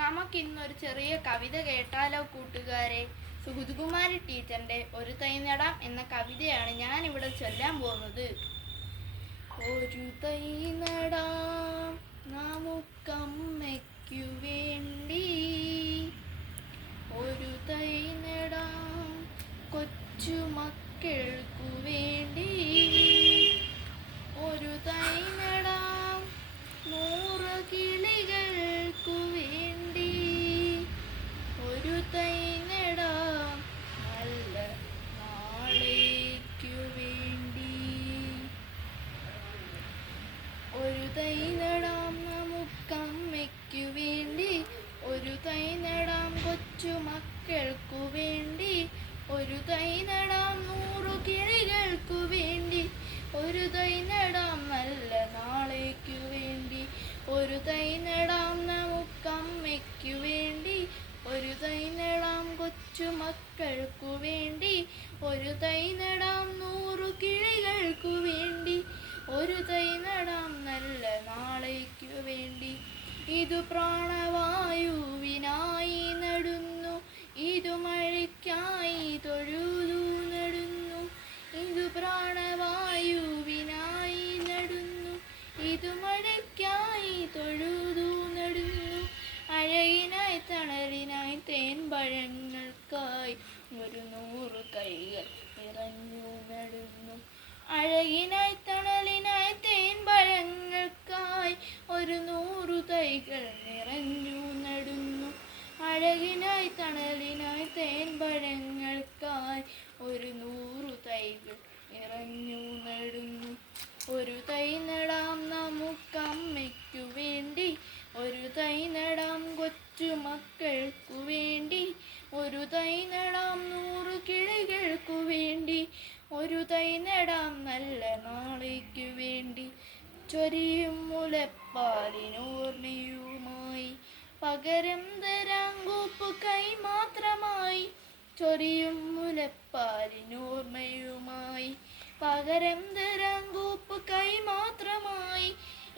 നമുക്കിന്നൊരു ചെറിയ കവിത കേട്ടാലോ കൂട്ടുകാരെ? സുഗുതുകുമാരി ടീച്ചറിന്റെ ഒരു തൈ നടാം എന്ന കവിതയാണ് ഞാൻ ഇവിടെ ചൊല്ലാൻ പോകുന്നത്. ഒരു തൈ നടാം നമുക്കമ്മയ്ക്കു വേണ്ടി. ഒരു തൈ നടാം കൊച്ചു മക്കൾക്കു വേണ്ടി. ഒരു തൈ നടാം കൊച്ചു വേണ്ടി ഒരു തൈ നടാം നൂറു കിളികൾക്കു വേണ്ടി ഒരു തൈ നടാം നല്ല നാളേക്കു വേണ്ടി. ഇതു പ്രാണവായുവിനായി കൈകൾ നിറഞ്ഞു നടുന്നു. അഴകിനായി തണലിനായി തേൻ പഴങ്ങൾക്കായി ഒരു നൂറു തൈകൾ നിറഞ്ഞു നടുന്നു. അഴകിനായി തണലിനായി തേൻ പഴങ്ങൾക്കായി ഒരു നൂറു തൈകൾ നിറഞ്ഞു നടുന്നു. ഒരു തൈ ഒരു തൈ നല്ല നാളേക്കു വേണ്ടി ചൊരിയും മുലപ്പാലിനോർമ്മയുമായി പകരം തരാം കൂപ്പ് കൈ മാത്രമായി ചൊരിയും മുലപ്പാലിനോർമ്മയുമായി പകരം തരാം കൂപ്പ് കൈ മാത്രമായി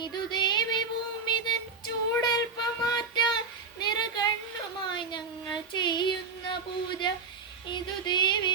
ഇതു ദേവി ഭൂമി തൻ ചൂടൽപ്പമാറ്റാൻ നിറകണ്ണുമായി ഞങ്ങൾ ചെയ്യുന്ന പൂജ. ഇതു ദേവി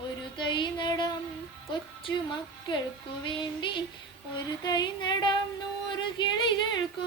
ഒരു തൈ നടാം കൊച്ചു മക്കൾക്കു വേണ്ടി. ഒരു തൈ നടാം നൂറ് കിളികൾക്കു